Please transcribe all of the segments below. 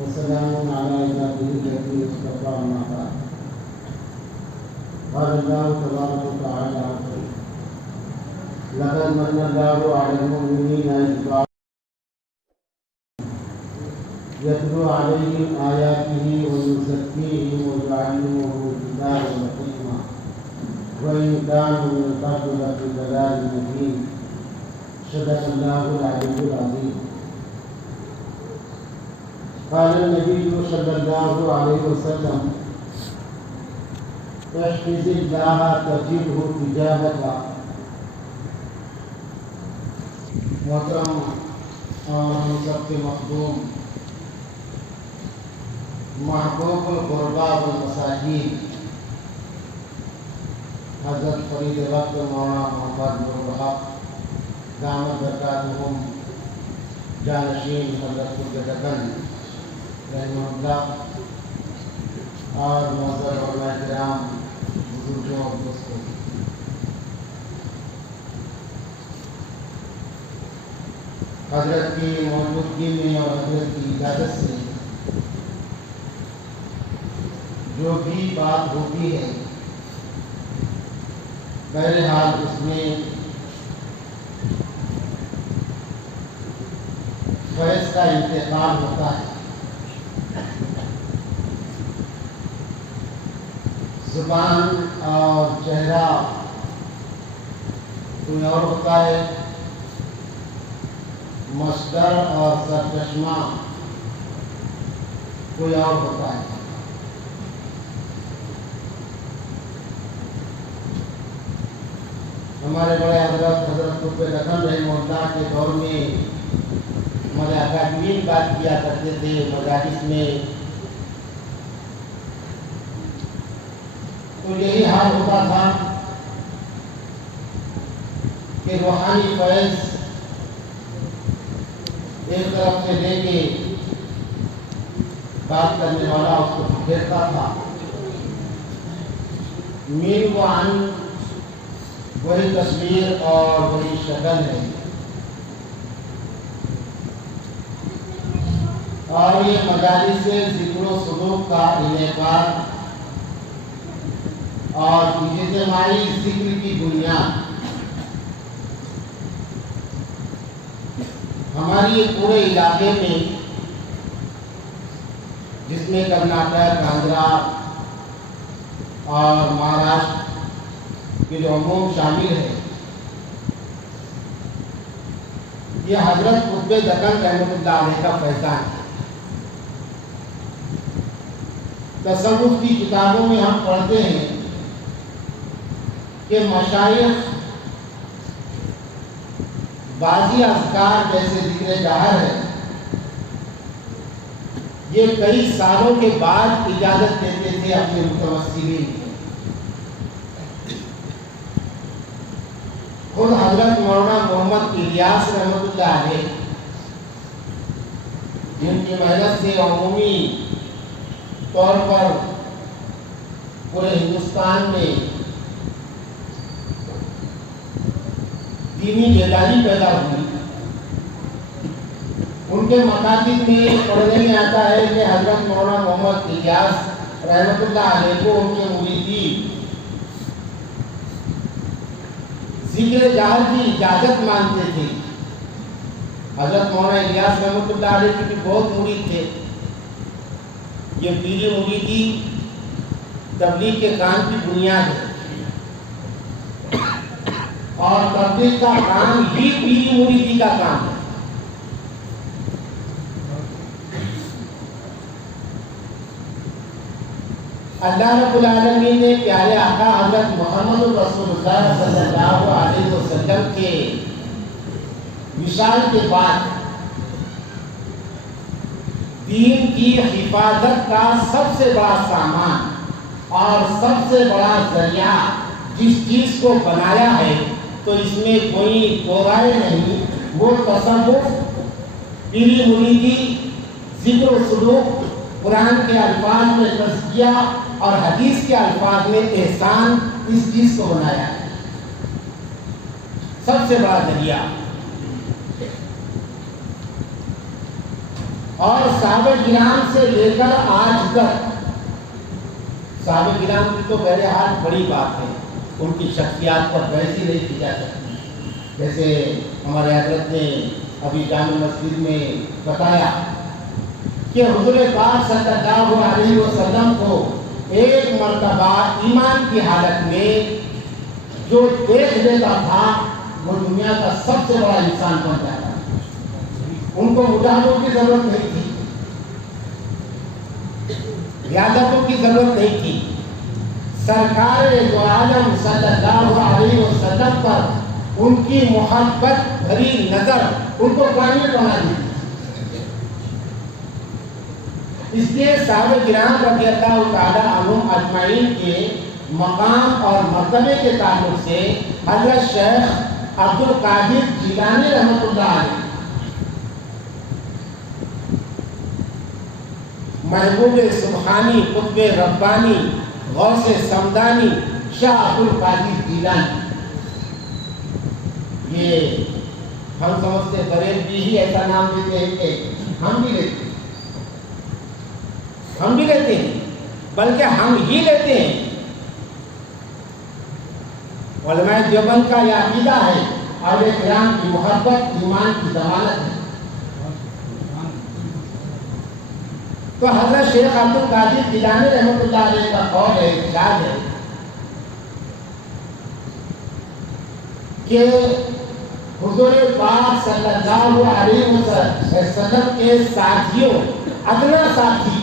وسلام على عباده الذين اصطفى أما بعد. قال الله تبارك وتعالى: لقد من الله على المؤمنين إذ بعث يتلو عليهم آياته ويزكيهم ويعلمهم الكتاب والحكمة وإن كانوا من قبل لفي ضلال مبين. صدق الله العلي العظيم. قال النبي صلى الله عليه وسلم: احفظ الله تجده تجاهك. محترم اور ہم سب کے مخدوم محبوب القربا والمساجین حضرت فرید وقت مولانا محمد نور الحق دامت برکاتہم جانشین حضرت الجدکن رحمہ اللہ، اور معزز علماء کرام، بزرگوں اور دوستوں، حضرت کی موجودگی میں اور حضرت کی اجازت سے جو بھی بات ہوتی ہے، بہرحال اس میں فیض کا انتقال ہوتا ہے. زبان اور چہرہ کوئی اور ہوتا ہے، مصدر اور سرچشمہ کوئی اور ہوتا ہے. ہمارے بڑے حضرت قطب لکھن رحمہ اللہ کے دور میں ہمارے اکادمین بات کیا کرتے تھے مجالس میں، تو یہی حال ہوتا تھا کہ روحانی فیض ایک طرف سے لے کے بات کرنے والا اس کو پھیرتا تھا. مین و عن وہی تصویر اور وہی شکل ہے، اور یہ مجالس سے ذکر و سلوک کا انعقاد اور اجتماعی ذکر کی بنیاد ہماری پورے علاقے میں، جس میں کرناٹک، آندھرا اور مہاراشٹر کے جو عموم شامل ہے، یہ حضرت قطب دکن رحمۃ اللہ علیہ کا فیضان ہے. تصوف کی کتابوں میں ہم پڑھتے ہیں کہ مشائخ بعضی اذکار جیسے ذکر جہر ہے، یہ کئی سالوں کے بعد اجازت دیتے تھے اپنے متوسلین کو. خود حضرت مولانا محمد الیاس رحمۃ اللہ علیہ، جن کی محنت سے عمومی طور پر پورے ہندوستان میں دینی بیداری پیدا ہوئی، ان کے مکاتب میں پڑھنے میں آتا ہے کہ حضرت مولانا محمد الیاس رحمۃ اللہ علیہ کو ان کے مریدین ذکر جہر کی اجازت مانگتے تھے. حضرت مولانا الیاس رحمۃ اللہ علیہ کی بہت مرید تھے. یہ پیری مریدی تبلیغ کے کام کی بنیاد ہے، اور تبلیغ کا کام ہی پیری مریدی کا کام ہے. اللہ رب العالمین نے پیارے آقا حضرت محمد رسول اللہ صلی اللہ علیہ وسلم کے وصال کے بعد دین کی حفاظت کا سب سے بڑا سامان اور سب سے بڑا ذریعہ جس چیز کو بنایا ہے، تو اس میں کوئی دو رائے نہیں، وہ تصوف، پیری مریدی، ذکر و سلوک، قرآن کے الفاظ میں تزکیہ اور حدیث کے الفاظ میں احسان، اس چیز کو بنایا ہے. سب سے بڑا ذریعہ اور صحابہ کرام سے لے کر آج تک، صحابہ کرام کی تو بہرحال بڑی بات ہے، ان کی شخصیات پر ویسی نہیں کی جا سکتی. جیسے ہمارے حضرت نے ابھی جامع مسجد میں بتایا کہ حضور پاک صلی اللہ علیہ وسلم کو ایک مرتبہ ایمان کی حالت میں جو دیکھ لیتا تھا وہ دنیا کا سب سے بڑا انسان بن جاتا. ان کو مجاہدوں کی ضرورت نہیں تھی، ریاضتوں کی ضرورت نہیں تھی. سرکار دو عالم صلی اللہ علیہ وسلم پر ان کی محبت بھری نظر ان کو کامل بنا دی. اس لیے صحابہ کرام رضی اللہ تعالی عنہم اجمعین کے مقام اور مرتبے کے تعلق سے حضرت شیخ عبد القادر جیلانی رحمۃ اللہ علیہ، محبوب سبحانی، قطب ربانی، غوث سمدانی شاہ عبد القادر جیلانی، یہ ہم سمجھتے بریلوی ہی ایسا نام دیتے ہیں کہ ہم بھی لیتے ہیں بلکہ ہم ہی لیتے ہیں. علماء دیوبند کا یہ عقیدہ ہے، اولیاء کرام کی محبت ایمان کی ضمانت ہے. تو حضرت شیخ عبد القادر جیلانی رحمۃ اللہ علیہ کا قول ہے، ارشاد ہے کہ حضور پاک صلی اللہ علیہ وسلم کے ساتھیوں، ادنا ساتھی،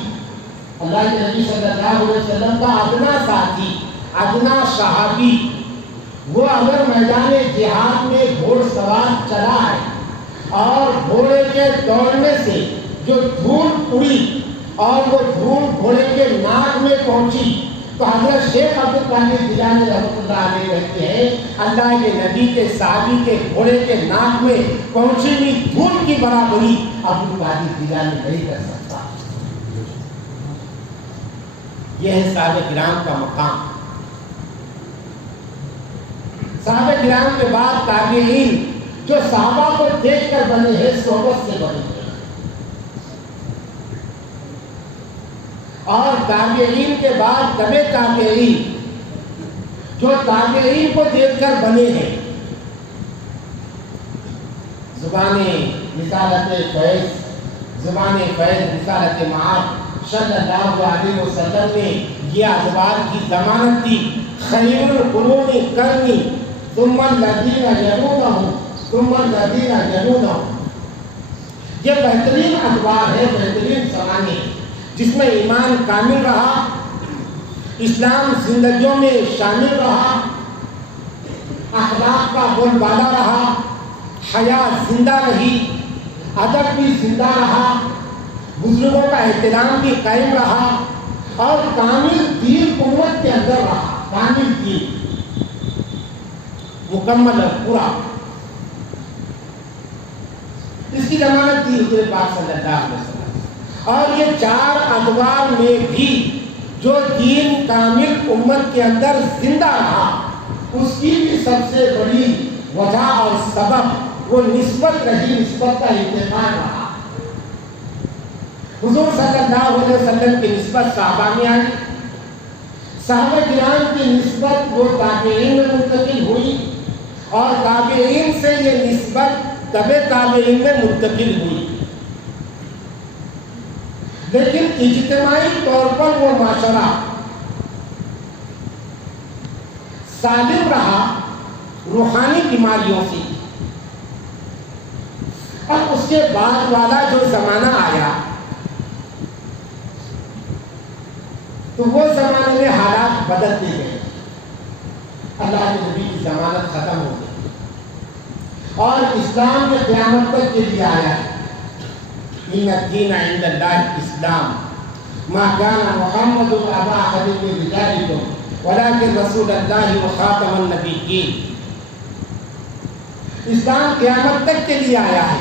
اللہ کے نبی صلی اللہ علیہ وسلم کا ادنا ساتھی، ادنا صحابی، وہ اگر میدان جہاد میں گھوڑ سوار چلا ہے اور گھوڑے کے دوڑنے سے جو دھول اڑی اور وہ دھول گھوڑے کے ناک میں پہنچی تو حضرت شیخ عبد القادر جیلانی رحمۃ اللہ علیہ کہتے ہیں اللہ کے نبی کے صحابی کے گھوڑے کے ناک میں پہنچی ہوئی دھول کی برابری عبد القادر جیلانی نہیں کر سکتا. یہ ہے صحابہ کرام کا مقام. صحابہ کرام کے بعد تابعین جو صحابہ کو دیکھ کر بنے ہیں، صحبت سے بنے ہیں، اور تابعین کے بعد تبع تابعین جو تابعین کو دیکھ کر بنے ہیں. زبان رسالت فیض رسالت معاد صلی اللہ علیہ وسلم نے یہ ادوار کی ضمانت دی، خیر القرون قرنی ثم الذین یلونہم ثم الذین یلونہم. یہ بہترین ادوار ہے، بہترین زمانے جس میں ایمان کامل رہا، اسلام زندگیوں میں شامل رہا، اخلاق کا بول بالا رہا، حیا زندہ رہی، ادب بھی زندہ رہا، بزرگوں کا احترام بھی قائم رہا، اور کامل دین امت کے اندر رہا. کامل دین مکمل اور پورا، اس کی ضمانت دی حضور پاک صلی اللہ علیہ وسلم. اور یہ چار ادوار میں بھی جو دین کامل امت کے اندر زندہ رہا، اس کی بھی سب سے بڑی وجہ اور سبب وہ نسبت رہی، نسبت کا انتقال رہا. حضور صلی اللہ علیہ وسلم کی نسبت صحابہ میں آئی، صحابہ کرام کی نسبت وہ تابعین میں منتقل ہوئی، اور تابعین سے یہ نسبت تبع تابعین میں منتقل ہوئی. لیکن اجتماعی طور پر وہ معاشرہ سالم رہا روحانی بیماریوں سے. اور اس کے بعد والا جو زمانہ آیا تو وہ زمانے میں حالات بدلتے گئے، اللہ کے نبی کی ضمانت ختم ہو گئی اور اسلام میں قیامت تک کے لیے آیا ہے. ان الدین عند اللہ اسلام ما كان محمد ابا احد من رجالكم ولكن رسول اللہ وخاتم النبیین. اسلام قیامت تک کے لیے آیا ہے.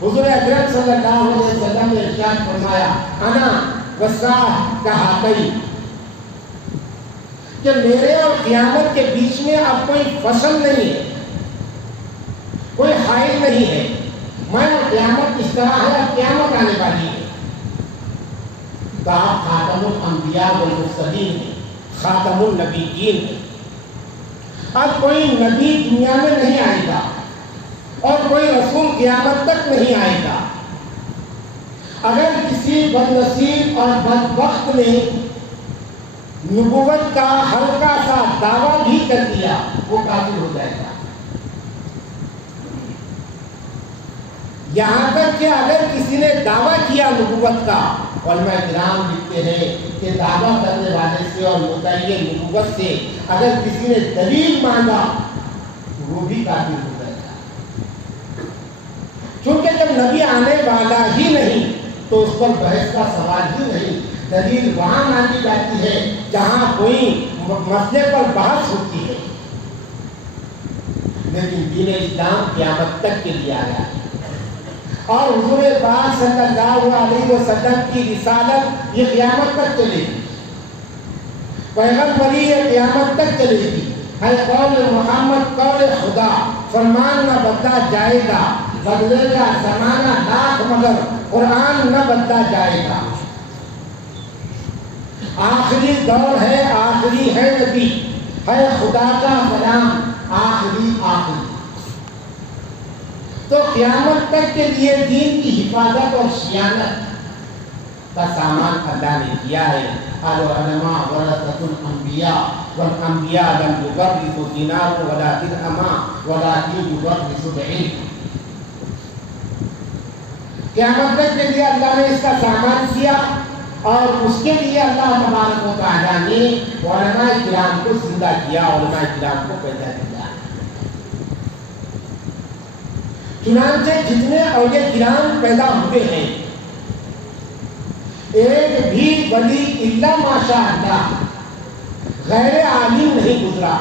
حضور اکرم صلی اللہ علیہ وسلم نے ارشاد فرمایا انا والساعۃ کہاتین، کہ میرے اور قیامت کے بیچ میں اب کوئی فصل نہیں ہے، کوئی حائل نہیں ہے. میں اور قیامت اس طرح ہے، اب قیامت آنے والی ہے. تو آپ خاتم الانبیاء والمرسلین ہیں، خاتم النبیین ہیں۔ اب کوئی نبی دنیا میں نہیں آئے گا اور کوئی رسول قیامت تک نہیں آئے گا۔ اگر کسی بد نصیب اور بدبخت نے نبوت کا ہلکا سا دعویٰ بھی کر دیا وہ کافر ہو جائے گا۔ یہاں تک کہ اگر کسی نے دعویٰ کیا نبوت کا، علماء کرام لکھتے ہیں کہ دعویٰ کرنے والے سے اور مدعی نبوت سے اگر کسی نے دلیل مانگا وہ بھی کافر ہو جائے گا، چونکہ جب نبی آنے والا ہی نہیں تو اس پر بحث کا سوال ہی نہیں۔ دلیل وہاں مانگی جاتی ہے جہاں کوئی مسئلے پر بحث ہوتی ہے، لیکن دین اسلام قیامت تک کے لیے آیا ہے اور حضور پاک صلی اللہ علیہ وسلم کی رسالت یہ قیامت تک چلے گی، پیغمبری یہ قیامت تک چلے گی۔ ہے قول محمد قول خدا، فرمان نہ بدلا جائے گا، بدلے گا زمانہ لاکھ مگر قرآن نہ بدلا جائے گا۔ آخری دور ہے، آخری ہے نبی، ہے خدا کا کلام آخری آخری۔ تو قیامت تک کے لیے دین کی حفاظت اور صیانت کا سامان اللہ نے کیا ہے۔ العلماء ورثۃ الانبیاء والانبیاء لم یورثوا دینارا ولا درہما ولکن یورثوا العلم۔ قیامت تک کے لیے اللہ نے اس کا سامان کیا اور اس کے لیے اللہ تبارک و تعالیٰ نے علماء کرام کو زندہ کیا، علماء کرام کو پیدا کیا۔ چنانچہ جتنے اولیاء کرام پیدا ہوئے ہیں ایک بھی ولی الا ماشاء اللہ غیر عالم نہیں گزرا۔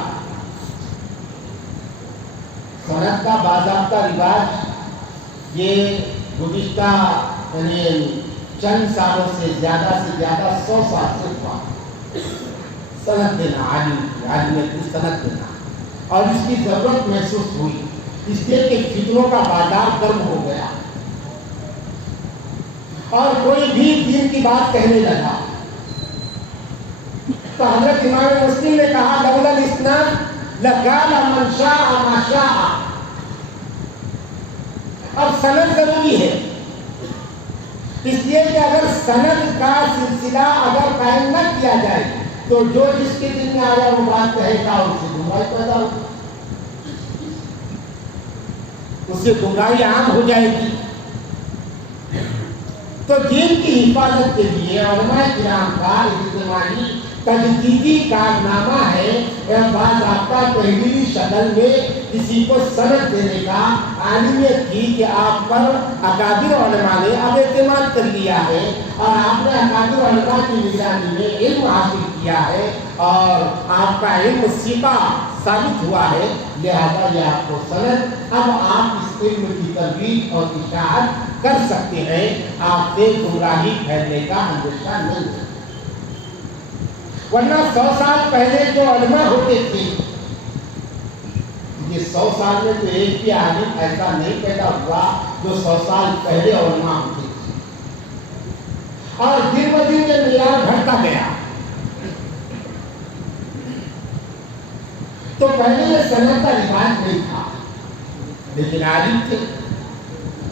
سند کا باضابطہ رواج یہ گزشتہ چند سالوں سے زیادہ 100 سال سے ہوا، سند دینا عالم کی سند دینا، اور اس کی ضرورت محسوس ہوئی اس لیے کہ فتنوں کا بازار گرم ہو گیا اور کوئی بھی دین کی بات کہنے لگا۔ تو حضرت امام مسلم نے کہا لولا الاسناد لقال من شاء ما شاء۔ اب سند ضروری ہے اس لیے کہ اگر سند کا سلسلہ اگر قائم نہ کیا جائے تو جو جس کے دل میں آیا وہ بات کہے گا اس سے گمراہی پیدا ہوگی، اس سے گمراہی عام ہو جائے گی۔ تو دین کی حفاظت کے لیے علماء کرام کا اجتماعی تجدیدی کارنامہ ہے باضابطہ تحریری شکل میں کسی کو سند دینے کا، عالمیت کی کہ آپ پر اکابر علماء نے اب اعتماد کر لیا ہے اور آپ نے اکابر علماء کی نگرانی میں علم حاصل کیا ہے اور آپ کا علم ثقہ ثابت ہوا ہے، لہذا یہ آپ کو سند، اب آپ اس علم کی ترویج اور اشاعت کر سکتے ہیں، آپ سے گمراہی پھیلنے کا اندیشہ نہیں ہے۔ ورنہ 100 سال پہلے جو علماء ہوتے تھے، یہ 100 سال میں تو ایک بھی عالم ایسا نہیں پیدا ہوا جو 100 سال پہلے علماء ہوتے تھے، اور دن بہ دن یہ معیار گھٹتا گیا۔ تو پہلے یہ سند کا رواج نہیں تھا، لیکن عالم تھے۔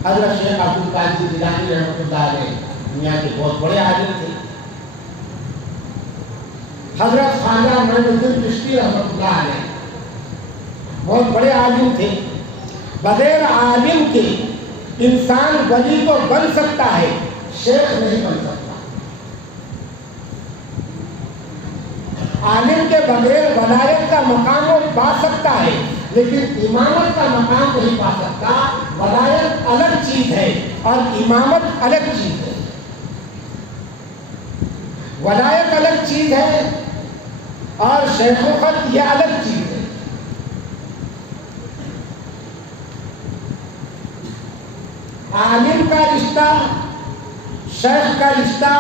حضرت شیخ عبد القادر جیلانی رحمۃ اللہ علیہ دنیا کے بہت بڑے عالم تھے۔ حضرت خواجہ معین الدین چشتی رحمۃ اللہ علیہ بہت بڑے عالم تھے۔ بغیر عالم کے انسان ولی تو بن سکتا ہے، شیخ نہیں بن سکتا۔ عالم کے بغیر ولایت کا مقام وہ پا سکتا ہے لیکن امامت کا مقام نہیں پا سکتا۔ ولایت الگ چیز ہے اور امامت الگ چیز ہے۔ ولایت الگ چیز ہے اور شیخوخت یہ الگ چیز ہے۔ عالم کا رشتہ، شیخ کا رشتہ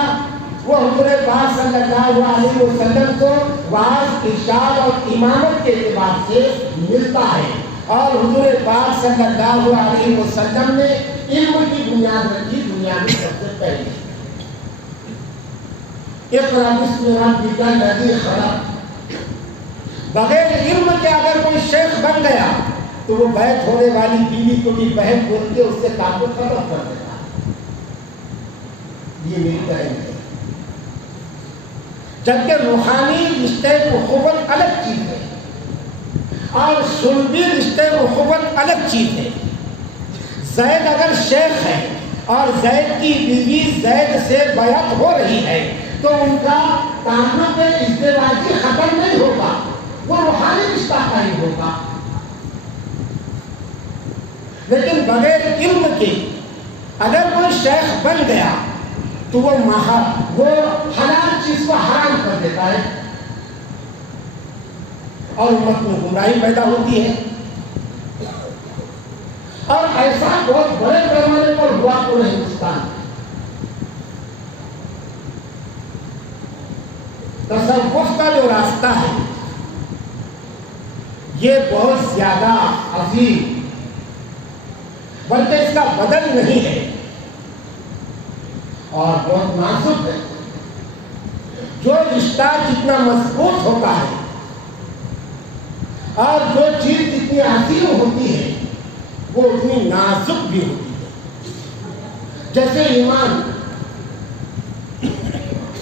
وہ حضور پاک صلی اللہ علیہ وسلم کو وعظ، ارشاد اور امامت کے اعتبار سے ملتا ہے، اور حضور پاک صلی اللہ علیہ وسلم نے علم کی بنیاد رکھی دنیا میں سب سے پہلے۔ اقرأ باسم ربک الذی خلق. بغیر علم کے اگر کوئی شیخ بن گیا تو وہ بیت ہونے والی بیوی کو بھی بہن بول کے اس سے تعلق ختم کر دیتا. یہ میری بہن ہے. جبکہ روحانی رشتے اخوت الگ چیز ہے اور صلبی رشتے اخوت الگ چیز ہے. زید اگر شیخ ہے اور زید کی بیوی زید سے بیعت ہو رہی ہے تو ان کا تعلق ازدواجی ختم نہیں ہوگا، وہ روحانی رشتہ قائم ہوگا. لیکن بغیر علم کے اگر کوئی شیخ بن گیا تو وہ حلال چیز کو حرام کر دیتا ہے اور امت میں گمراہی پیدا ہوتی ہے. اور ایسا بہت بڑے پیمانے پر ہوا پورے ہندوستان میں. تصوف کا جو راستہ ہے یہ بہت زیادہ عظیم بلکہ اس کا بدل نہیں ہے اور بہت نازک ہے. جو رشتہ جتنا مضبوط ہوتا ہے اور جو چیز جتنی عظیم ہوتی ہے وہ اتنی نازک بھی ہوتی ہے. جیسے ایمان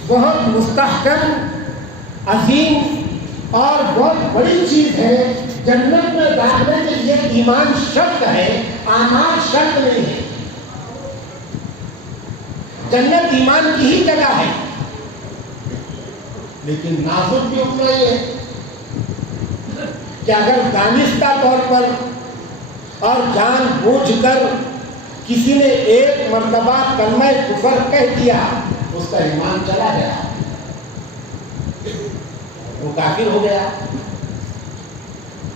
بہت مستحکم، عظیم اور بہت بڑی چیز ہے. جنت میں داخلے کے لیے ایمان شرط ہے، اعمال شرط نہیں ہے. جنت ایمان کی ہی جگہ ہے لیکن نازک بھی اتنا ہی ہے کہ اگر دانستہ طور پر اور جان بوجھ کر کسی نے ایک مرتبہ کلمہ کفر کہہ دیا اس کا ایمان چلا گیا، وہ کافر ہو گیا.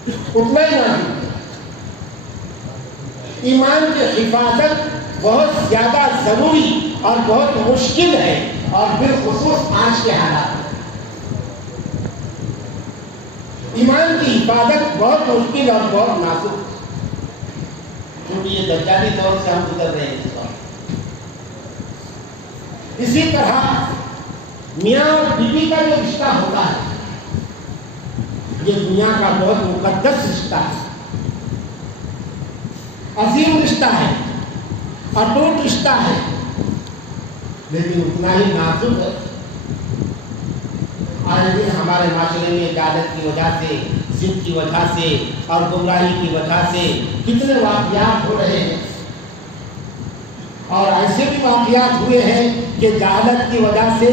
اتنا ہی نہیں، ایمان کی حفاظت بہت زیادہ ضروری اور بہت مشکل ہے اور بالخصوص آج کے حالات میں ایمان کی حفاظت بہت مشکل اور بہت نازک ہے کیونکہ یہ دجالی دور سے ہم گزر رہے ہیں اس وقت. اسی طرح میاں اور بیوی کا جو رشتہ ہوتا ہے یہ دنیا کا بہت مقدس رشتہ ہے، عظیم رشتہ ہے، اٹوٹ رشتہ ہے لیکن اتنا ہی نازک ہے. آج دن ہمارے معاشرے میں جہالت کی وجہ سے، ضد کی وجہ سے اور گمراہی کی وجہ سے کتنے واقعات ہو رہے ہیں اور ایسے بھی واقعات ہوئے ہیں کہ جہالت کی وجہ سے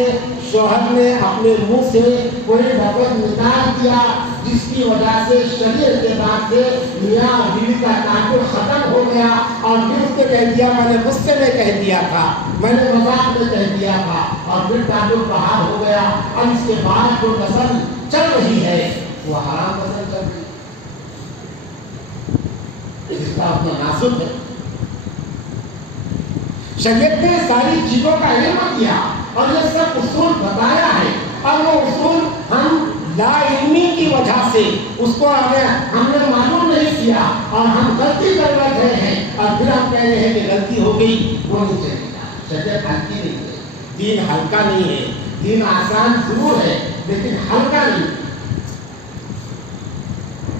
شوہر نے اپنے منہ سے کوئی لفظ نکال دیا جس کی وجہ سے شریعت کے بعد سے میاں اور بیوی کا تعلق ختم ہو گیا اور پھر اس نے کہہ دیا میں نے غصے میں کہہ دیا تھا، میں نے مذاق میں کہہ دیا تھا اور پھر تعلق بحال ہو گیا. اور اس کے بعد جو نسل چل رہی ہے وہ حرام نسل چل رہی ہے، اس کا اپنا ناسب ہے. شریعت نے ساری چیزوں کا علم کیا اور یہ سب اصول بتایا ہے اور وہ اصول ہم لا علمی کی وجہ سے اس کو ہم نے معلوم نہیں کیا اور ہم غلطی کر رہے ہیں اور پھر ہم کہہ رہے ہیں کہ غلطی ہو گئی. وہ نہیں چلے گا. شریعت ہلکی نہیں ہے، دین ہلکا نہیں ہے. دین آسان ضرور ہے لیکن ہلکا نہیں.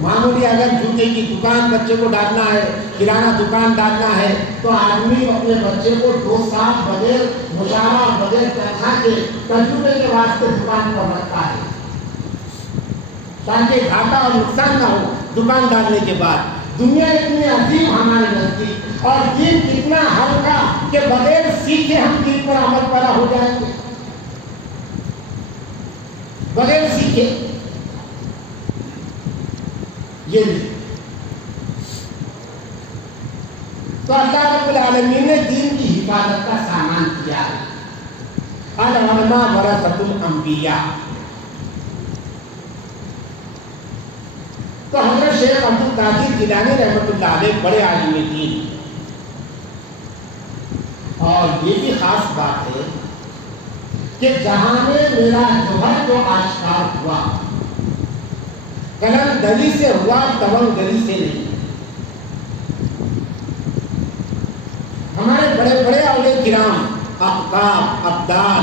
معمولی اگر جوتے کی دکان بچے کو ڈالنا ہے، کرانہ دکان ڈالنا ہے تو آدمی اپنے بچے کو 2 سال بغیر مشاورہ اور بغیر تنخواہ کے تجربے کے واسطے دکان پر رکھتا ہے تاکہ گھاٹا اور نقصان نہ ہو دکان ڈالنے کے بعد. دنیا اتنی عظیم ہمارے نزدیک اور دین اتنا ہلکا کہ بغیر سیکھے ہم دین پر عمل پیرا ہو جائیں گے، بغیر سیکھے. یہ نہیں. تو اللہ رب العالمین نے دین کی حفاظت کا سامان کیا ہے. العلماء ورثۃ الانبیاء. تو حضرت شیخ عبد القادر جیلانی رحمۃ اللہ علیہ بڑے عالم دین اور یہ بھی خاص بات ہے کہ جہاں میں میرا جوہر جو آشکار ہوا قلم دلی سے ہوا، تونگ دلی سے نہیں. ہمارے بڑے بڑے اولیاء کرام اقطاب، ابدال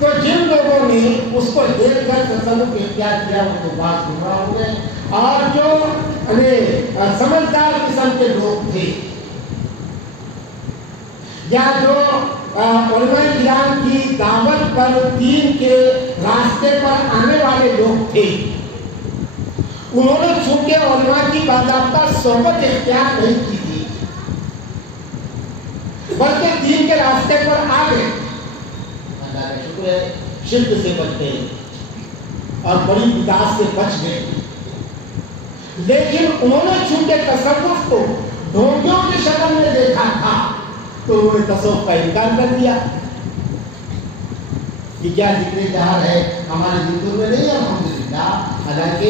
تو جن لوگوں نے اس کو دیکھ کر تصوف اختیار کیا وہ تو بات گمراہ ہو گئے، اور جو سمجھدار قسم کے لوگ تھے یا جو علماء کرام کی دعوت پر دین کے راستے پر آنے والے لوگ تھے، انہوں نے چونکہ علماء کی باضابطہ صحبت اختیار نہیں کی تھی بلکہ دین کے راستے پر آ گئے، اللہ کا شکر ہے شرک سے بچ گئے اور بڑی بدعت سے بچ گئے، لیکن انہوں نے چونکہ تصوف کو ڈھونگیوں کی شکل میں دیکھا تھا تو انہوں نے تصوف کا انکار کر دیا کہ کیا ذکر جہر ہے ہمارے دلوں میں نہیں ہے، الحمدللہ، حالانکہ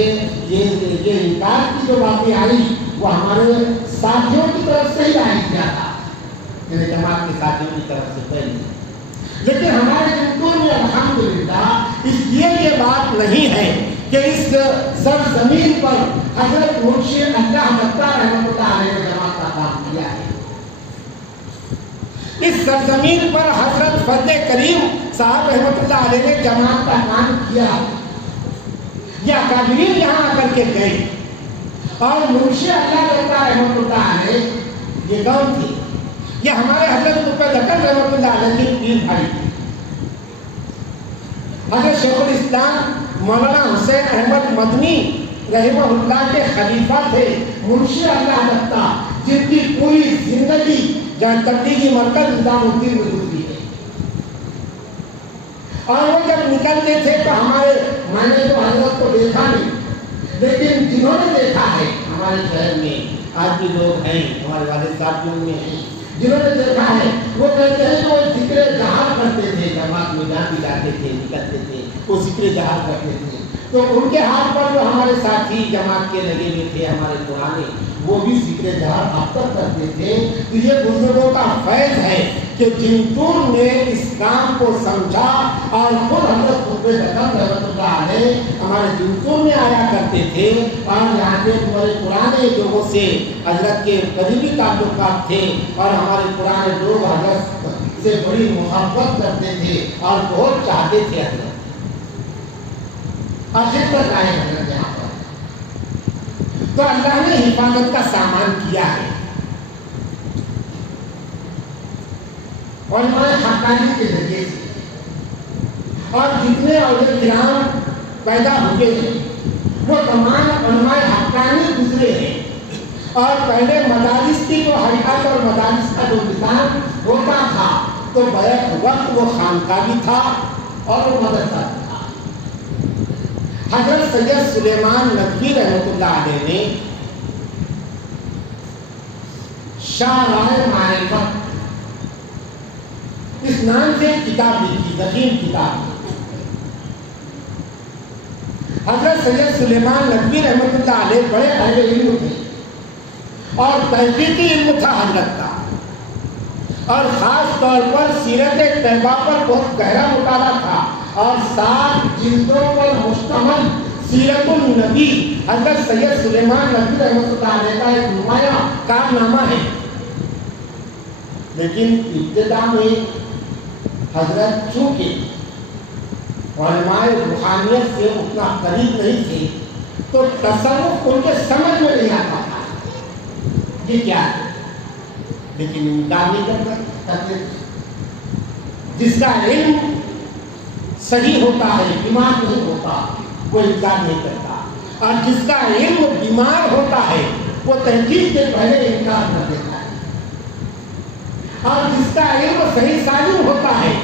یہ انکار کی جو باتیں آئی وہ ہمارے ساتھیوں کی طرف سے ہی آئی کیا تھا، یعنی جماعت کے ساتھیوں کی طرف سے پہلے، لیکن ہمارے دلوں میں الحمدللہ اس لیے یہ بات نہیں ہے کہ اس سرزمین پر حضرت مرشد اللہ مطلع رحمۃ اللہ علیہ نے جماعت کا کام کیا ہے، اس سرزمین پر حضرت فضل کریم صاحب رحمۃ اللہ علیہ نے جماعت کا کام کیا، یہ اکابرین یہاں آ کر کے گئے، اور مرشد اللہ مطلع رحمۃ اللہ علیہ یہ کون تھی؟ یہ ہمارے حضرت قطب دکن رحمۃ اللہ علیہ کے پیر بھائی تھے، حضرت شیخ الاسلام مولانا حسین احمد مدنی رحمہ اللہ کے خلیفہ تھے، مرشد اللہ مطلع جن کی پوری زندگی جہاں تبلیغی مرکز نظام الدین میں گزری ہے، اور وہ جب نکلتے تھے تو ہمارے میں نے تو حضرت کو دیکھا نہیں، لیکن جنہوں نے دیکھا ہے ہمارے شہر میں آج بھی لوگ ہیں، ہمارے والد صاحب بھی ان میں ہیں، جنہوں نے دیکھا ہے وہ کہتے ہیں کہ وہ ذکر جہار کرتے تھے، جماعت میں جان بھی جاتے تھے، نکلتے تھے، وہ ذکر جہار کرتے تھے، تو ان کے ہاتھ پر جو ہمارے ساتھی جماعت کے لگے ہوئے تھے ہمارے پرانے، وہ بھی ذکر جہار اب تک کرتے تھے، تو یہ بزرگوں کا فیض ہے کہ جن نے اس کام کو سمجھا، اور خود حضرت قطب دکن رحمۃ اللہ علیہ ہمارے جنتون میں آیا کرتے تھے، اور یہاں کے ہمارے پرانے لوگوں سے حضرت کے قریبی تعلقات تھے، اور ہمارے پرانے لوگ حضرت سے بڑی محبت کرتے تھے اور بہت چاہتے تھے حضرت، اور خدمت آئے حضرت یہاں پر، تو اللہ نے حفاظت کا سامان کیا ہے، علماء حقانی کے ذریعے سے، اور جتنے اولیاء کرام پیدا ہوئے ہیں وہ تمام علماء حقانی گزرے ہیں، اور پہلے مدارس کی جو حرکت اور مدارس کا جو نظام ہوتا تھا تو بیک وقت وہ خانقاہ بھی تھا اور وہ مدرسہ بھی تھا۔ حضرت سید سلیمان ندوی رحمۃ اللہ علیہ نے شاہراہ معرفت اس نام سے کتاب لکھی، ضخیم کتاب۔ حضرت سید سلیمان ندوی رحمۃ اللہ علیہ بڑے اہل علم تھے، اور تحقیقی علم تھا حضرت کا، اور خاص طور پر سیرت طیبہ پر بہت گہرا مطالعہ تھا، اور 7 جلدوں پر مشتمل سیرت النبی حضرت سید سلیمان ندوی رحمۃ اللہ علیہ کا ایک نمایاں کارنامہ ہے، لیکن ابتدا میں حضرت چونکہ علماء روحانیت سے اتنا قریب نہیں تھے تو تصوف ان کے سمجھ میں نہیں آتا تھا یہ کیا ہے، لیکن انکار نہیں کرتے، جس کا علم صحیح ہوتا ہے بیمار نہیں ہوتا وہ انکار نہیں کرتا، اور جس کا علم بیمار ہوتا ہے وہ تحقیق کے پہلے انکار کر دیتا ہے، اور جس کا علم صحیح سالم ہوتا ہے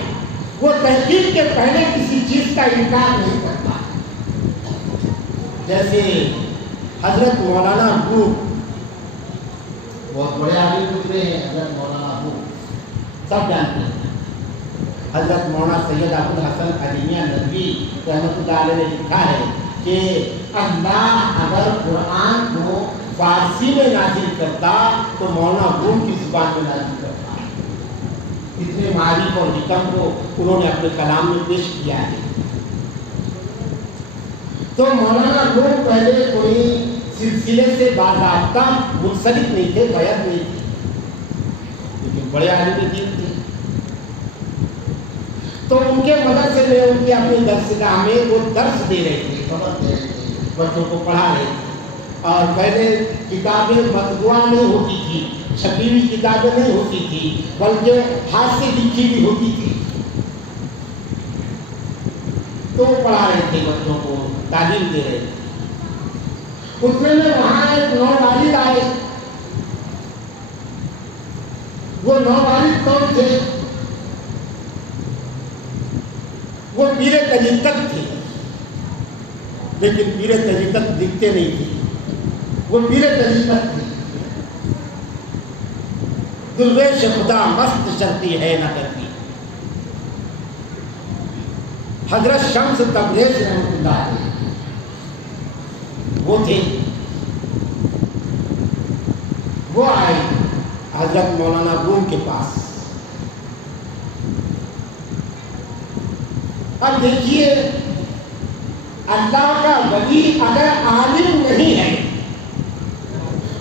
وہ تحقیق کے پہلے کسی چیز کا انکار نہیں کرتا۔ جیسے حضرت مولانا ابو بہت بڑے عالم گزرے ہیں، حضرت مولانا ابو سب جانتے ہیں، حضرت مولانا سید ابو الحسن علی میاں ندوی رحمۃ اللہ علیہ نے لکھا ہے کہ اللہ اگر قرآن کو فارسی میں نازل کرتا تو مولانا ابو کی زبان میں نازل کرتا، اتنے معارف اور حکم کو انہوں نے اپنے کلام میں پیش کیا ہے۔ تو مولانا ابو پہلے کوئی سلسلے سے باضابطہ منسلک نہیں تھے، بیعت نہیں تھی، لیکن بڑے عالم دین تھے۔ تو ان کے مدرسے میں ان کی اپنی درسگاہ میں وہ درس دے رہے تھے، سبق دے رہے تھے، بچوں کو پڑھا رہے تھے۔ اور پہلے کتابیں مطبوعہ نہیں ہوتی تھی، چھپی ہوئی کتابیں نہیں ہوتی تھی، بلکہ ہاتھ سے لکھی بھی ہوتی تھی۔ تو وہ پڑھا رہے تھے، بچوں کو تعلیم دے رہے تھے۔ اتنے میں وہاں ایک نوبالغ آئے، وہ نوبالغ کون تھے؟ وہ پیر طریقت تھے، لیکن پیر طریقت دکھتے نہیں تھے، وہ پیر طریقت تھے۔ درویش خدا مست چلتی ہے نہ کرتی، حضرت شمس تبریز رحمۃ اللہ علیہ وہ تھے۔ وہ آئے حضرت مولانا روم کے پاس۔ اب دیکھیے، اللہ کا ولی اگر عالم نہیں ہے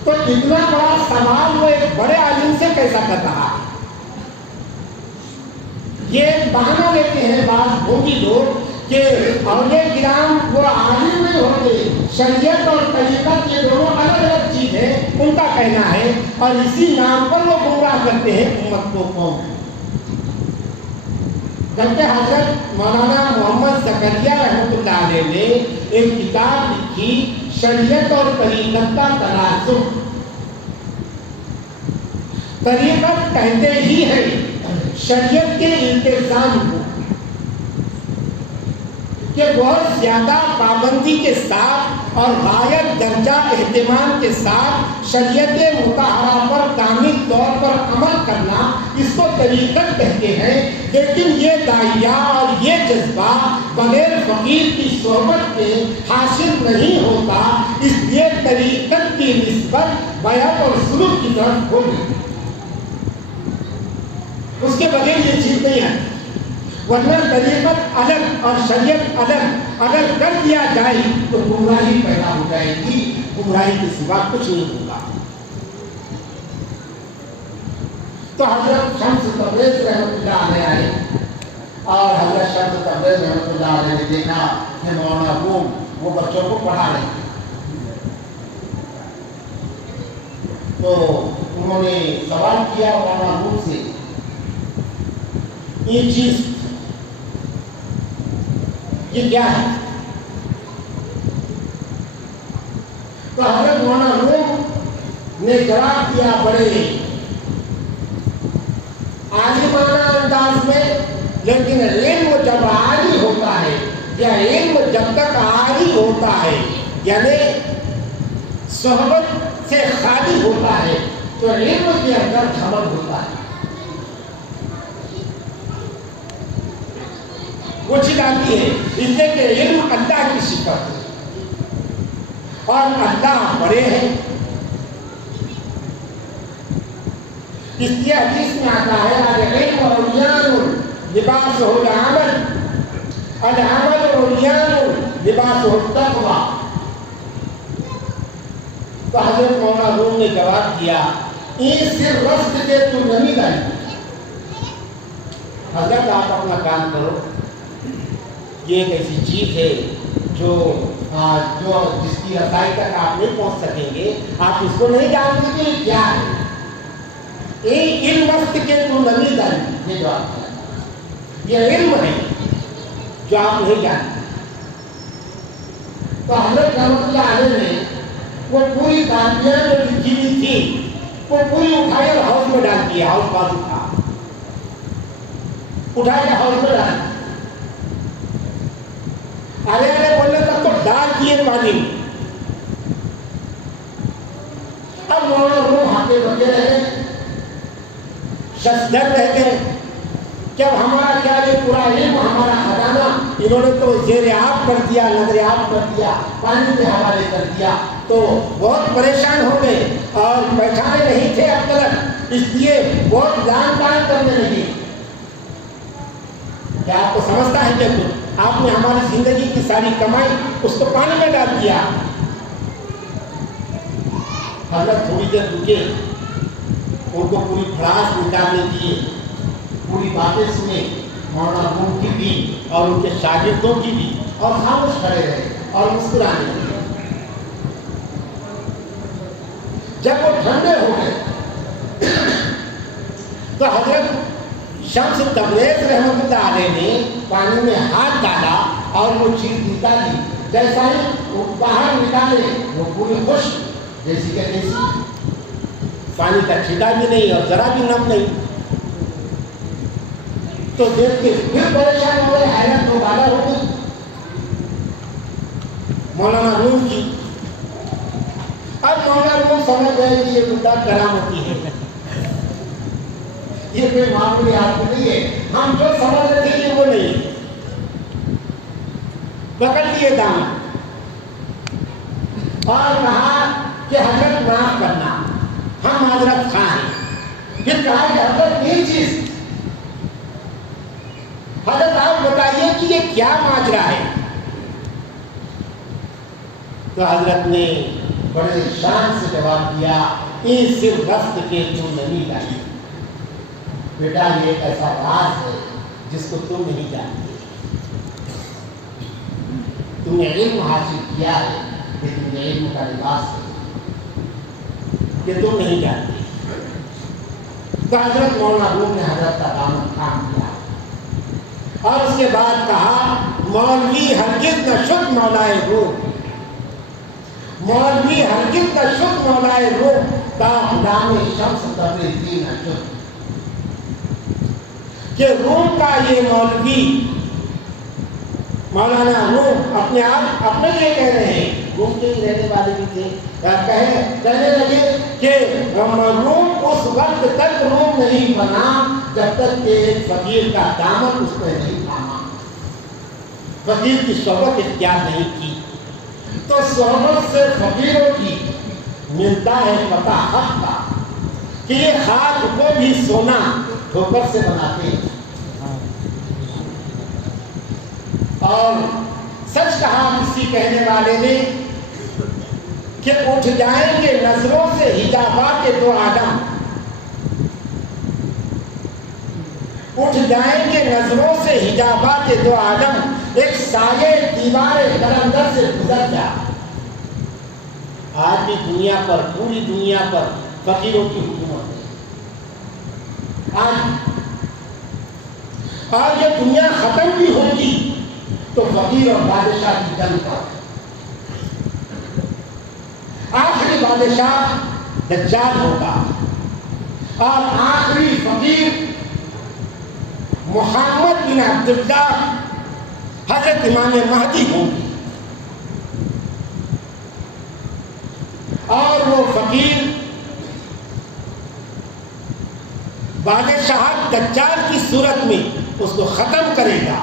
تو اتنا بڑا سوال وہ ایک بڑے عالم سے کیسا کر رہا ہے؟ یہ بہانہ لیتے ہیں بعض بھوگی لوگ کہ اولیاء کرام وہ عالم نہیں ہوتے، شریعت اور طریقت یہ دونوں الگ الگ چیز ہے، ان کا کہنا ہے، اور اسی نام پر وہ گمراہ کرتے ہیں امت کو قوم۔ جبکہ حضرت مولانا محمد زکریا رحمۃ اللہ علیہ نے ایک کتاب لکھی، شریعت اور طریقت کا تناسب۔ طریقت کہتے ہی ہے شریعت کے التزام کو، کہ بہت زیادہ پابندی کے ساتھ اور غایت درجہ اہتمام کے ساتھ شریعت مطہرہ پر کامل طور پر عمل کرنا، اس کو طریقت کہتے ہیں۔ لیکن یہ داعیہ اور یہ جذبہ بغیر فقیر کی صحبت کے حاصل نہیں ہوتا، اس لیے طریقت کی نسبت بیعت اور سلوک کی طرف ہوگی، اس کے بغیر یہ چیز نہیں ہے۔ ورنہ طریقت الگ اور شریعت الگ اگر کر دیا جائے تو گمراہی پیدا ہو جائے گی، گمراہی کے سوا کچھ نہیں ہوگا۔ تو حضرت شمس تبریز رحمۃ اللہ علیہ آئے، اور حضرت شمس تبریز رحمۃ اللہ علیہ نے دیکھا کہ مولانا روم وہ بچوں کو پڑھا رہے ہیں، تو انہوں نے سوال کیا مولانا روم سے، یہ چیز یہ کیا ہے؟ تو حضرت مولانا روم نے جواب دیا بڑے عالمانہ انداز میں، لیکن علم جب عاری ہوتا ہے، یا علم جب تک عاری ہوتا ہے یعنی صحبت سے خالی ہوتا ہے، تو علم کے اندر جھمک ہوتا ہے، وہ چیز آتی ہے۔ اس لیے کہ علم اللہ کی صفت ہے اور اللہ بڑے ہیں، اس لیے حدیث میں آتا ہے العلم عریان لباسہ العمل، العمل عریان لباسہ التقویٰ۔ تو حضرت مولانا روم نے جواب دیا، یہ صرف رفت کے تو نہیں لائی، حضرت آپ اپنا کام کرو، یہ ایک ایسی چیز ہے جو جس کی رسائی تک آپ نہیں پہنچ سکیں گے، آپ اس کو نہیں جانتے کہ یہ کیا ہے، یہ علم وقت کے تو نمی داری، یہ جو آپ جانتے، یہ علم ہے جو آپ نہیں جانتے۔ تو حضرت رحمۃ اللہ علیہ نے وہ پوری کاپیاں جو لکھی ہوئی تھی وہ پوری اٹھائی اور ہاؤس میں ڈال دیا، ہاؤس پاس اٹھا کے ہاؤس میں ڈال دیا۔ ارے بولنے تک تو ڈال دیے پانی۔ اب مولانا روم ہاتھے بندے رہے، ششدر رہتے ہیں، جب ہمارا کیا یہ پورا علم ہمارا خزانہ انہوں نے تو زیر آب کر دیا، نظر آب کر دیا، پانی کے حوالے کر دیا، تو بہت پریشان ہو گئے اور بیٹھانے نہیں تھے اب تک، اس لیے بہت لان تان کرنے لگے۔ کیا آپ کو سمجھتا ہے کہ آپ نے ہماری زندگی کی ساری کمائی اس کو پانی میں ڈال دیا؟ حضرت تھوڑی دیر رکے، ان کو پوری بھڑاس نکالنے دیے، پوری باتیں سنے، مولانا روم کی بھی اور ان کے شاگردوں کی بھی، اور خاموش کھڑے رہے اور مسکرانے لگے۔ جب وہ ٹھنڈے ہو گئے تو حضرت شمس تبریز رحمۃ اللہ علیہ نے پانی میں ہاتھ ڈالا اور وہ چیز نکالی، جیسا ہی وہ باہر نکالے وہ پوری خشک جیسی کہ جیسی، پانی کا چھٹا بھی نہیں اور ذرا بھی نم نہیں۔ تو دیکھ کے پھر پریشان ہو گئے، حیرت تو بالا ہو گئی مولانا روم کی۔ اب مولانا روم سمجھ گئے کہ یہ بڈھا کرامتی ہے، یہ کوئی معمولی آدمی نہیں ہے، ہم جو سمجھ رہے تھے یہ وہ نہیں۔ پکڑ لیے دامن اور کہا کہ حضرت معاف کرنا، ہم معذرت خواہ ہیں۔ پھر کہا کہ حضرت یہ چیز، حضرت آپ بتائیے کہ یہ کیا ماجرا ہے؟ تو حضرت نے بڑے شان سے جواب دیا، یہ صرف وقت کے تو نہیں لائی بیٹا، یہ ایک ایسا راز ہے جس کو تم نہیں جانتے۔ تم نے علم حاصل کیا ہے لیکن یہ علم کا لباس ہے کہ تم نہیں جانتے۔ تو حضرت مولانا روم نے حضرت کا دامن تھام لیا اور اس کے بعد کہا، مولوی ہرگز نہ شد مولائے روم، مولوی ہرگز نہ شد مولائے روم، تا غلام شمس تبریزی نہ شد۔ کہ روم کا یہ مولوی مولانا روم اپنے آپ اپنے لیے کہہ رہے ہیں، روم کے ہی رہنے والے بھی تھے، کہنے لگے کہ روم اس وقت تک روم نہیں بنا جب تک کہ ایک فقیر کا دامن اس پہ نہیں تھاما، فقیر کی صحبت اختیار نہیں کی۔ تو صحبت سے فقیروں کی ملتا ہے پتہ حق کا کہ یہ خاک کو بھی سونا ٹھوکر سے بناتے ہیں۔ اور سچ کہا کسی کہنے والے نے کہ اٹھ جائیں گے نظروں سے حجابات دو عالم، اٹھ جائیں گے نظروں سے حجابات دو عالم، ایک سایہ دیوار قلندر سے گزر جا۔ آج بھی دنیا پر، پوری دنیا پر فقیروں کی حکومت ہے آج یہ دنیا ختم بھی ہوگی تو فقیر اور بادشاہ کی جنگ کا آخری بادشاہ دجال ہوگا اور آخری فقیر محمد بن عبداللہ حضرت امام مہدی ہوں گی، اور وہ فقیر بادشاہ دجال کی صورت میں اس کو ختم کرے گا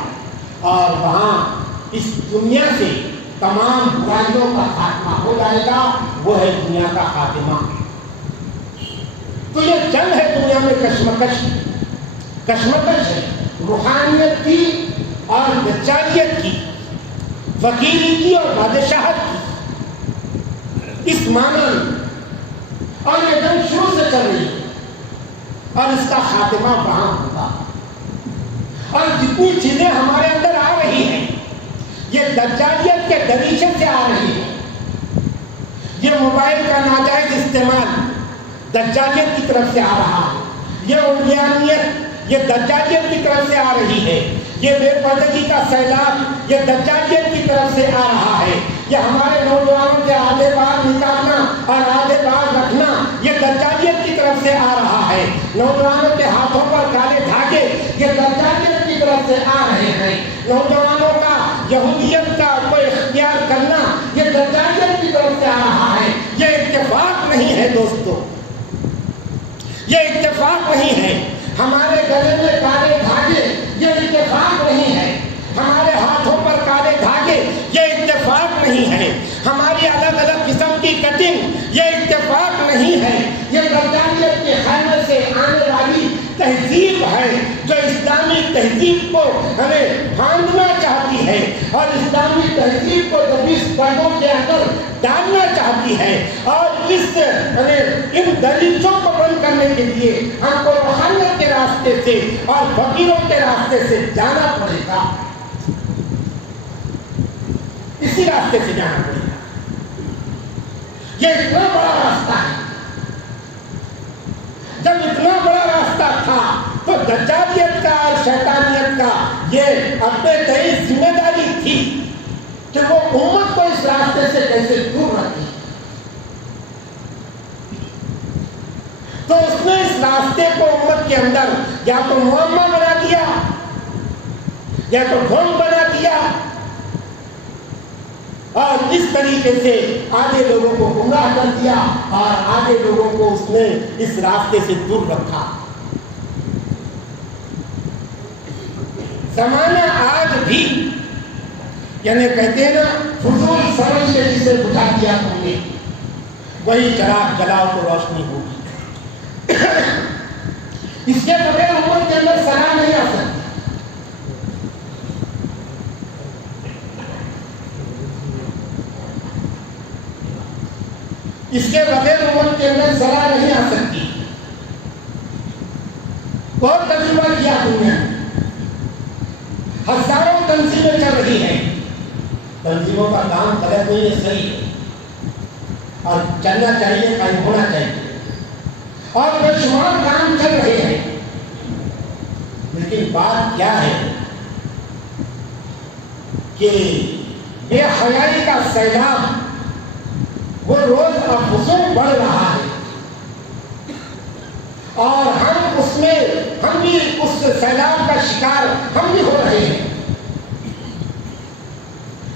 اور وہاں اس دنیا سے تمام برائیوں کا خاتمہ ہو جائے گا، وہ ہے دنیا کا خاتمہ۔ تو یہ جنگ ہے دنیا میں کشمکش ہے، روحانیت کی اور دجالیت کی، فقیری کی اور بادشاہت کی، اس معنی اور یہ جنگ شروع سے چل رہی ہے اور اس کا خاتمہ وہاں ہوگا۔ اور جتنی چیزیں ہمارے اندر آ رہی ہیں یہ دجالیت کے دریچے سے آ رہی ہے، یہ موبائل کا ناجائز استعمال دجالیت کی طرف سے آ رہا ہے، یہ علیانیت یہ دجالیت کی طرف سے آ رہی ہے، یہ بے پردگی کا سیلاب یہ دجالیت کی طرف سے آ رہا ہے، یہ ہمارے نوجوانوں کے آدھے بال نکالنا اور آدھے بال رکھنا یہ دجالیت کی طرف سے آ رہا ہے، نوجوانوں کے ہاتھوں پر کالے دھاگے یہ دجالیت کی طرف سے آ رہے ہیں، نوجوانوں کا یہودیت کا کوئی اختیار کرنا یہ دجالیت کی طرف سے آ رہا ہے۔ یہ اتفاق نہیں ہے دوستو، یہ اتفاق نہیں ہے، ہمارے گلے میں کالے دھاگے یہ اتفاق نہیں ہے، ہمارے ہاتھوں پر کالے دھاگے یہ اتفاق نہیں ہے، ہماری الگ الگ قسم کی کٹنگ یہ اتفاق نہیں ہے، یہ دجالیت کے خیمے سے آنے والی تہذیب ہے جو اسلامی تہذیب کو ہمیں بھاننا چاہتی ہے اور اسلامی تہذیب کو جبیس پردوں کے اندر ڈالنا چاہتی ہے، اور اس ان دریچوں کو بند کرنے کے لیے ہم کو روحانیت کے راستے سے اور فقیروں کے راستے راستے سے جانا پڑے گا، اسی راستے سے جانا پڑے گا۔ یہ اتنا بڑا راستہ ہے، جب اتنا بڑا راستہ تھا تو دجالیت کا اور شیطانیت کا یہ اپنے تئیں ذمہ داری تھی کہ وہ امت کو اس راستے سے کیسے دور رکھے۔ تو اس نے اس راستے کو امت کے اندر یا تو معمہ بنا دیا یا تو ڈھونگ بنا دیا، اور اس طریقے سے آدھے لوگوں کو گمراہ کر دیا اور آدھے لوگوں کو اس نے اس راستے سے دور رکھا۔ زمانہ آج بھی، یعنی کہتے ہیں نا فضول سمجھ کے جسے بجھا دیا تم نے، وہی چراغ جلاؤ تو روشنی ہوگی۔ اس کے بغیر امت کے اندر صلاح نہیں آ سکتی۔ اس کے بغیر امت کے اندر صلاح نہیں آ سکتی۔ بہت تجربہ کیا دنیا نے، ہزاروں تنظیمیں چل رہی ہیں، تنظیموں کا کام غلط نہیں ہے، صحیح ہے اور چلنا چاہیے، قائم ہونا چاہیے، اور بے شمار کام چل رہے ہیں، لیکن بات کیا ہے کہ بے حیائی کا سیلاب وہ روز افزوں بڑھ رہا ہے، اور ہم بھی اس سیلاب کا شکار ہم بھی ہو رہے ہیں۔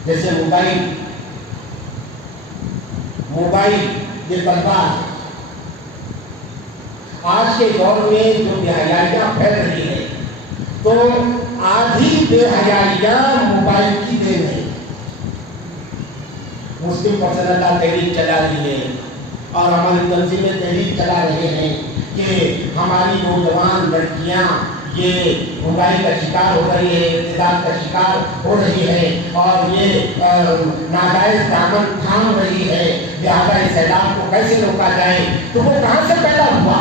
جیسے موبائل یہ تلوار ہے، آج کے دور میں جو بے حیائیاں پھیل رہی ہے، تو آدھی بے حیائیاں موبائل کی دین ہے۔ مسلم پسند اللہ تحریک چلا رہی ہے اور ہماری تنظیمیں تحریک چلا رہے ہیں کہ ہماری نوجوان لڑکیاں یہ موبائل کا شکار ہو رہی ہے، ابتداء کا شکار ہو رہی ہے، اور یہ ناجائز دامن تھام رہی ہے، لہٰذا اس سیلاب کو کیسے روکا جائے؟ تو وہ کہاں سے پیدا ہوا؟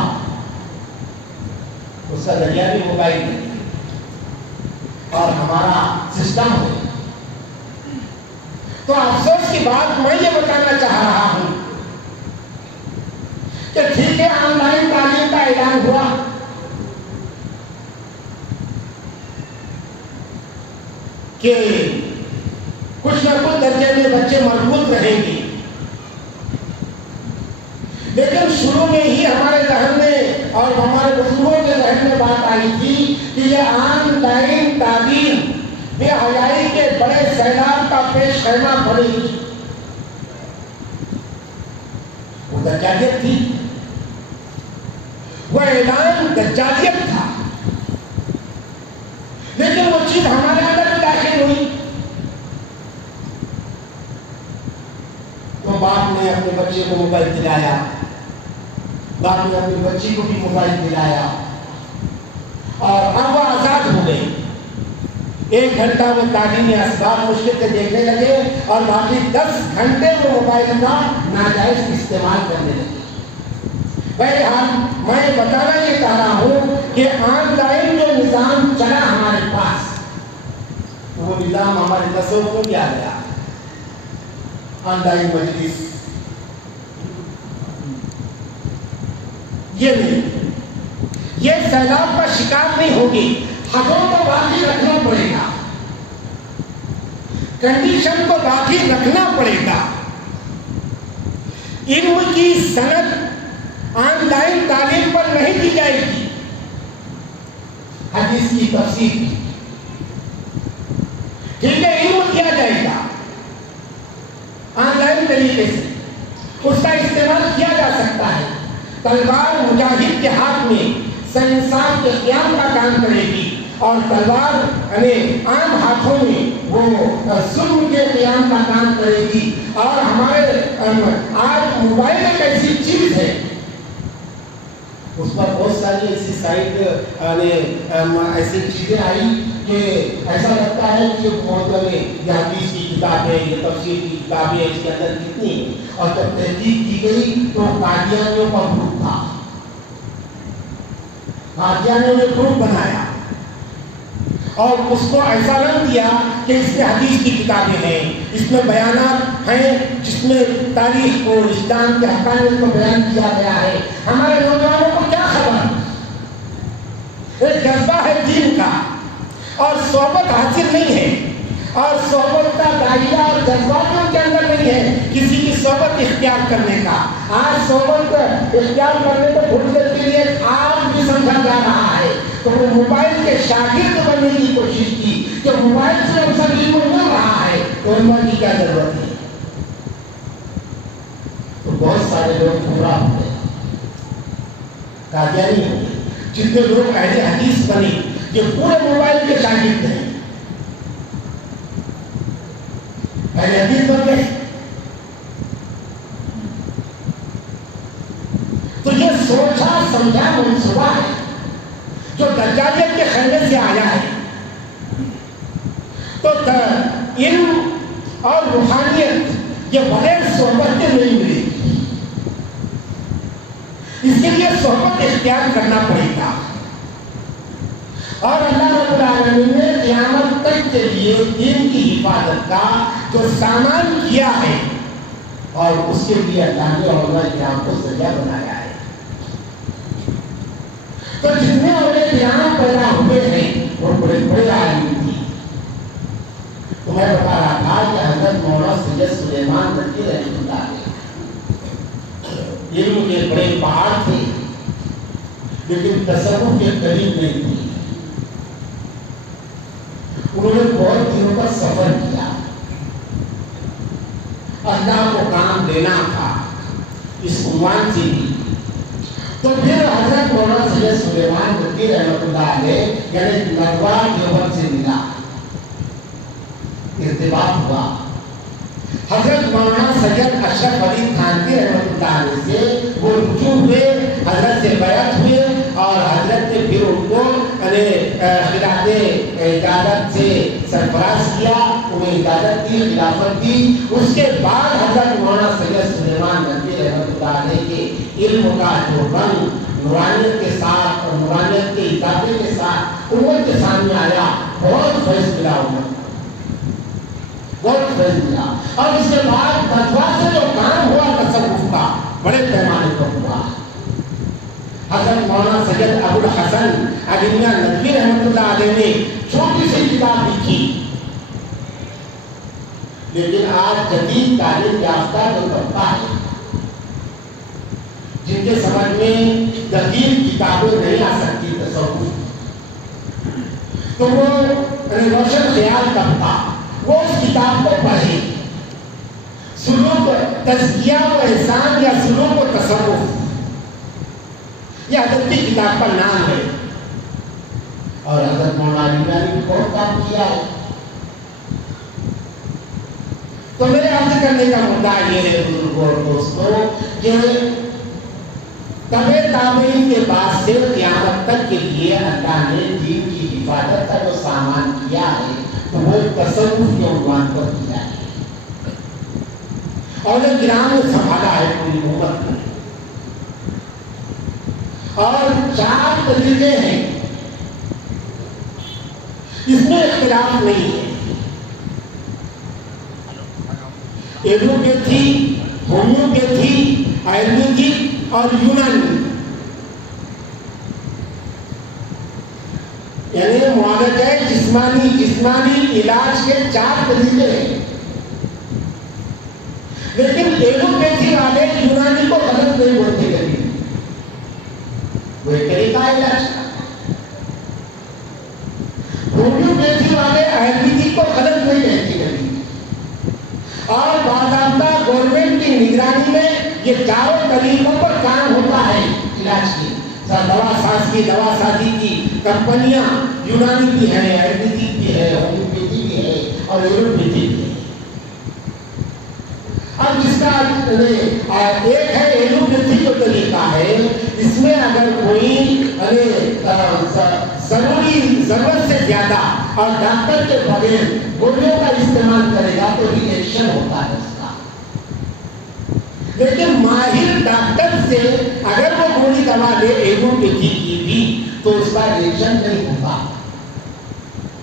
اس کا ذریعہ بھی موبائل ہے اور ہمارا سسٹم ہے۔ تو افسوس کی بات میں یہ بتانا چاہ رہا ہوں کہ ٹھیک ہے آن لائن تعلیم کا اعلان ہوا، کہ کچھ نہ کچھ درجے میں بچے مربوط رہیں گے، لیکن شروع میں ہی ہمارے ذہن میں اور ہمارے بزرگوں کے ذہن میں بات آئی تھی کہ یہ آن لائن تعلیم بے حیائی کے بڑے سیلاب کا پیش خیمہ بنے گی۔ وہ دجالیت تھی، وہ اعلان دجالیت تھا، لیکن وہ چیز ہمارے اندر بھی داخل ہوئی۔ تو باپ نے اپنے بچے کو موبائل دلایا، باپ نے اپنی بچی کو بھی موبائل دلایا، اور اب وہ آزاد ہو گئی۔ 1 گھنٹہ وہ تعلیمی اسباب مشکل سے دیکھنے لگے اور باقی 10 گھنٹے وہ موبائل کا ناجائز استعمال کرنے لگے۔ بہرحال میں بتانا یہ چاہ رہا ہوں کہ آن لائن جو نظام چلا ہمارے پاس، وہ نظام ہمارے تصور کو کیا گیا، آن لائن مجلس یہ نہیں، یہ سیلاب کا شکار نہیں ہوگی۔ حقوں کو باقی رکھنا پڑے گا، کنڈیشن کو باقی رکھنا پڑے گا۔ علم کی سند آن لائن تعلیم پر نہیں دی جائے گی، حدیث کی تفسیر کی، ٹھیک ہے، علم کیا جائے گا آن لائن طریقے سے، اس کا استعمال کیا جا سکتا ہے۔ تلوار مجاہد کے ہاتھ میں انسان کے قیام کا کام کرے گی، اور تلوار عام ہاتھوں میں وہ ظلم کے قیام کا کام کرے گی۔ اور ہمارے آج موبائل ایک ایسی چیز ہے، اس پر بہت ساری ایسی سائٹ ایسی چیزیں آئی کہ ایسا لگتا ہے کہ یہ حدیث کی کتاب ہے، یہ تفسیر کی کتاب ہے، اس کے اندر کتنی ہے۔ اور جب تحقیق کی گئی تو قادیانیوں کا گروپ تھا، قادیانیوں نے گروپ بنایا اور اس کو ایسا رنگ دیا کہ اس میں حدیث کی کتابیں ہیں، اس میں بیانات ہیں جس میں تاریخ کو، اسلام کے حقانیت کو بیان کیا گیا ہے۔ ہمارے نوجوانوں کو کیا خبر؟ ایک جذبہ ہے دین کا اور صحبت حاصل نہیں ہے، اور صحبت کا دائرہ اور جذبات ان کے اندر نہیں ہے کسی کی صحبت اختیار کرنے کا۔ آج صحبت اختیار کرنے کو فرصت کے لیے آپ بھی سمجھا جا رہا ہے، تو وہ موبائل کے شاگرد بننے کی کوشش کی کہ موبائل سے ہم سبھی کو مل رہا ہے تو علم کی کیا ضرورت ہے؟ تو بہت سارے لوگ گمراہ ہوئے، قادیانی ہوئے، جتنے لوگ اہل حدیث بنے یہ پورے موبائل کے شاگرد ہیں، اہل حدیث بن گئے۔ تو یہ سوچا سمجھا منصوبہ ہے جو دجالیت کے خیمے سے آیا ہے۔ تو علم اور روحانیت یہ بغیر صحبت کے نہیں ملے گی، اس کے لیے صحبت اختیار کرنا پڑے گا۔ اور اللہ رب العالمین نے قیامت تک کے لیے دین کی حفاظت کا جو سامان کیا ہے، اور اس کے لیے اللہ نے علماء کرام کو ذریعہ بنایا ہے۔ تو جتنے علماء کرام پیدا ہوئے ہیں وہ بڑے بڑے عالم تھے۔ تو میں بتا رہا تھا کہ حضرت مولانا سید سلیمان ندوی رحمۃ اللہ علیہ علم کے بڑے پہاڑ تھے لیکن تصوف کے قریب نہیں تھے۔ انہوں نے بہت دنوں کا سفر کیا، اللہ کو کام دینا تھا اس عنوان سے بھی۔ تو پھر حضرت مولانا سید سلیمان ندوی رحمۃ اللہ علیہ یعنی ندوہ دیوبند سے ملا، ارتباط ہوا۔ حضرت مولانا سید اشرف علی تھانوی رحمۃ اللہ علیہ سے وہ رجوع ہوئے، حضرت سے بیعت ہوئے، اور حضرت نے پھر ان کو خلافت اجازت سے سرفراز کیا، انہیں اجازت دی، خلافت دی۔ اس کے بعد حضرت مولانا سید سلیمان ندوی رحمۃ اللہ علیہ کے علم کا جو رنگ نورانیت کے ساتھ اور نورانیت کے اضافے کے ساتھ امت کے سامنے آیا، بہت فیض ملا امت، بہت فیض ملا۔ اور اس کے بعد فتویٰ سے جو کام ہوا تصوف کا بڑے پیمانے پر ہوا۔ حضرت مولانا سید ابو الحسن علی میاں ندوی رحمۃ اللہ علیہ نے چھوٹی سی کتاب لکھی، لیکن آج جدید تعلیم یافتہ جو طبقہ ہے جن کے سمجھ میں دقیق کتابیں نہیں آ سکتی تصوف، تو وہ روشن خیال طبقہ وہ اس کتاب کو پڑھے، سلوک تزکیہ و احسان یا سلوک و تصوف، یہ حضرت کی کتاب کا نام ہے۔ اور حضرت مولانا علی میاں نے بہت کام کیا ہے۔ تو میرے عرض کرنے کا مدعا یہ ہے بزرگوں اور دوستوں کہ تبع تابعین کے بعد سے قیامت تک کے لیے اللہ نے دین کی حفاظت کا جو سامان کیا ہے تو وہ تصوف کے عنوان پر کیا ہے، اور کرام نے سنبھالا ہے پوری امت میں۔ اور 4 طریقے ہیں، اس میں اختلاف نہیں ہے، ایلوپیتھی، ہومیوپیتھی، آیورویدک اور یونانی، یعنی معالجہ جسمانی علاج کے 4 طریقے ہیں۔ لیکن ایلوپیتھی والے یونانی کو غلط نہیں بولتے کبھی، وہ ایک طریقہ ہے علاج کا۔ ہومیوپیتھی والے آیورویدک کو غلط نہیں کہتے کبھی، اور باضابطہ گورنمنٹ کی نگرانی میں یہ 4 طریقوں پر کام ہوتا ہے علاج کی۔ دوا سازی کی کمپنیاں یونانی بھی ہے، آیورویدک بھی ہے، ہومیوپیتھی بھی ہے اور ایلوپیتھی بھی ہے۔ اب جس کا ایک ہے ایلوپیتھی جو طریقہ ہے، اس میں اگر کوئی ضرورت سے زیادہ اور ڈاکٹر کے بغیر گولیوں کا استعمال کرے گا تو ریئیکشن ہوتا ہے اس کا، لیکن ماہر ڈاکٹر سے اگر وہ گولی دوا لے ایلوپیتھی کی بھی تو اس کا ریئیکشن نہیں ہوگا۔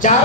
4